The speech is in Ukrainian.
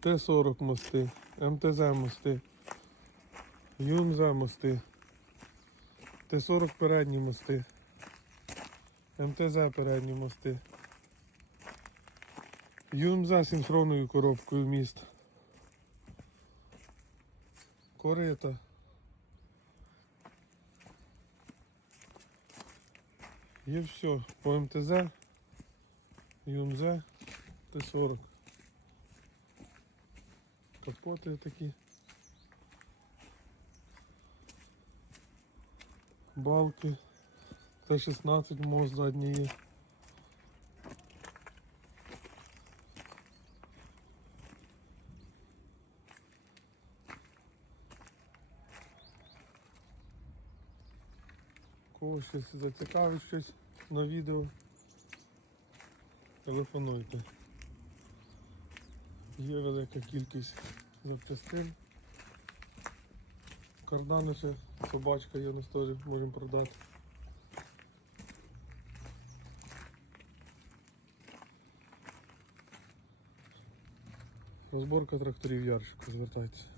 Т-40 мости, МТЗ мости, ЮМЗ мости, Т-40 передні мости, МТЗ передні мости, ЮМЗ синхронною коробкою міст, корита. Є все по МТЗ, ЮМЗ, Т-40. Капоти такі. Балки. Т-16 мост задній є. Кого щось зацікавить щось на відео, телефонуйте. Є велика кількість запчастин. Кардани ще собачка є у нас можемо продати. Розборка тракторів Яршика, звертайтеся.